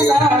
Bye.